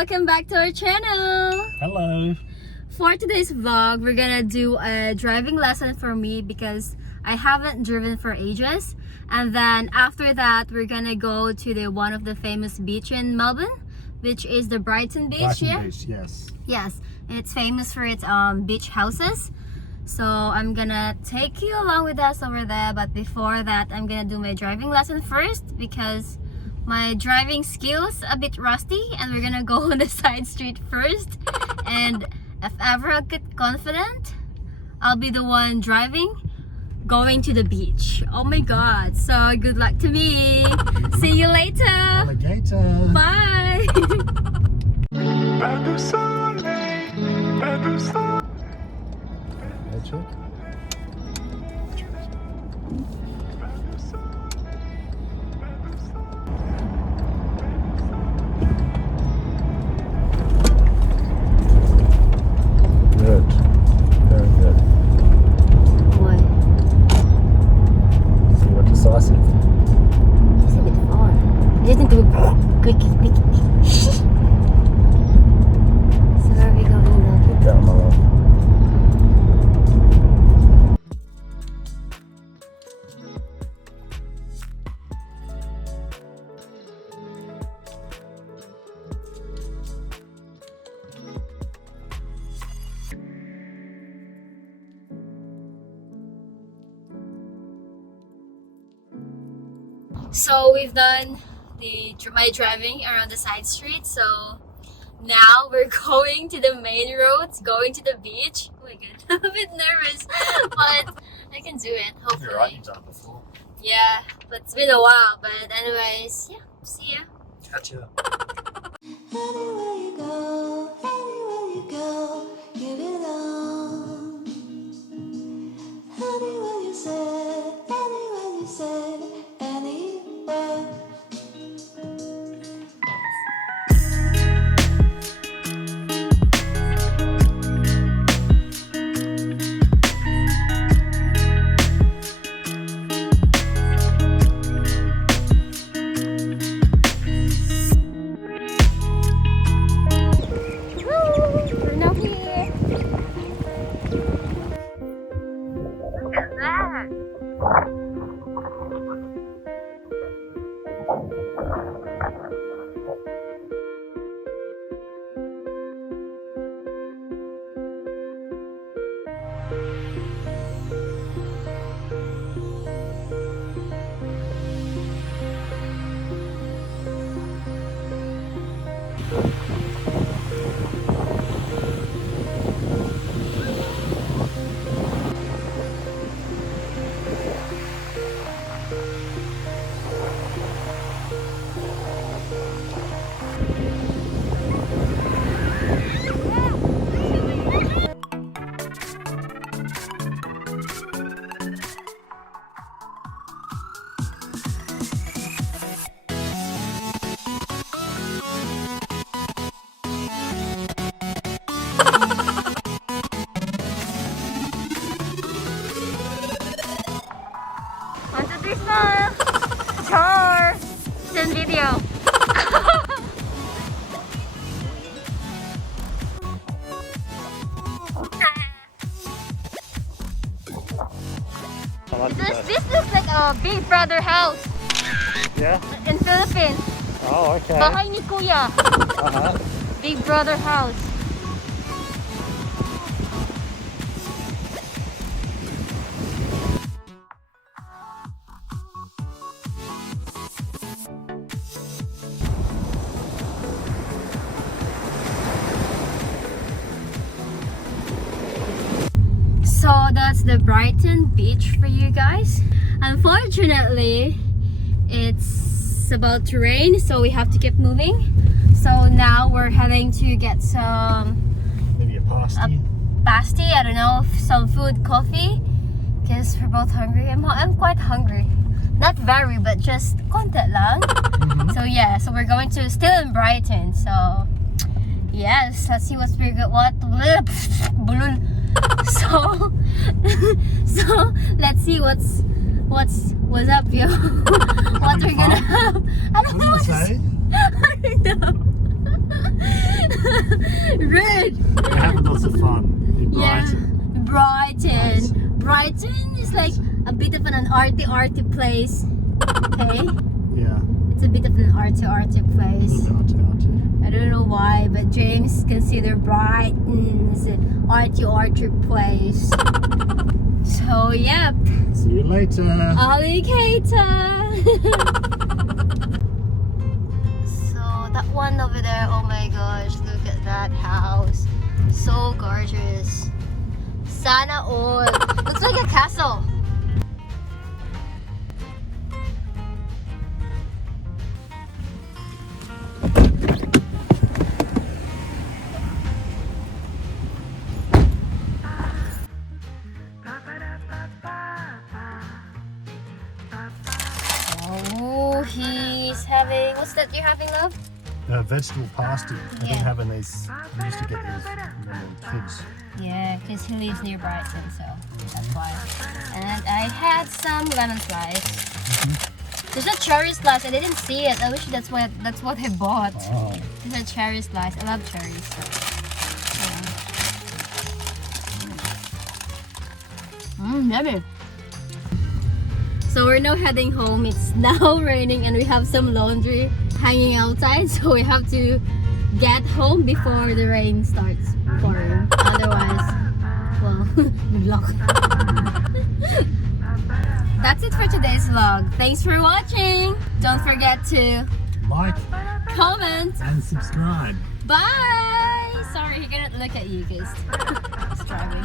welcome back to our channel. Hello. For today's vlog, we're gonna do a driving lesson for me because I haven't driven for ages. And then after that, we're gonna go to the one of the famous beach in Melbourne, which is the Brighton Beach. Brighton Beach, yes. Yes, and it's famous for its beach houses. So I'm gonna take you along with us over there, but before that I'm gonna do my driving lesson first because my driving skills a bit rusty, and we're gonna go on the side street first. And if ever I get confident, I'll be the one driving going to the beach. Oh my god, so good luck to me. See you later. Alligator. Bye. Good. Very good. Boy, So you're decisive. it's a bit far. You just need to go quick. So where are we going now? Keep going, my love. So we've done my driving around the side street. So now we're going to the main roads, going to the beach. Oh my god, I'm a bit nervous, but I can do it. Hopefully. You're right, you've done it before. Yeah, but it's been a while. But anyways, yeah. See ya. Catch ya. Anywhere you go, give it on. Anywhere you say, anywhere. We're now here. Look at that. One, two, three, smile. Char. Send video. This looks like a Big Brother house Yeah? in Philippines. Oh, okay. Bahay ni Kuya. Uh-huh. Big Brother house. So that's the Brighton beach for you guys. Unfortunately, it's about to rain, so we have to keep moving. So now we're having to get some Maybe a pasty. pasty, I don't know, some food, coffee, because we're both hungry. I'm quite hungry. Not very, but just konti lang. So yeah, so we're going to still in Brighton. So yes, let's see what's we're what bulol. So let's see what's up, yo. What we're gonna have. I don't know what to say. I don't know. Rude! We're having lots of fun in Yeah, Brighton. Brighton is like a bit of an arty place. Okay? Yeah. It's a bit of an arty place. Out. I don't know why, but James consider Brighton as an arty place. So, yep. See you later. Alligator! So, that one over there, oh my gosh, look at that house. So gorgeous. Sana all. Looks like a castle. Oh, he's having, what's that you're having, love? Vegetable pasty. I've Yeah. been having these. We used to get these when we were kids. Yeah, because he lives near Brighton, so that's why. And I had some lemon slice. There's a cherry slice. I didn't see it. I wish that's what I bought. Oh. There's a cherry slice. I love cherries. So. Yummy. So we're now heading home. It's now raining and we have some laundry hanging outside, so we have to get home before the rain starts pouring. Otherwise, well, good luck. That's it for today's vlog. Thanks for watching. Don't forget to Like comment. and subscribe. Bye. Sorry, he cannot look at you guys. He's driving.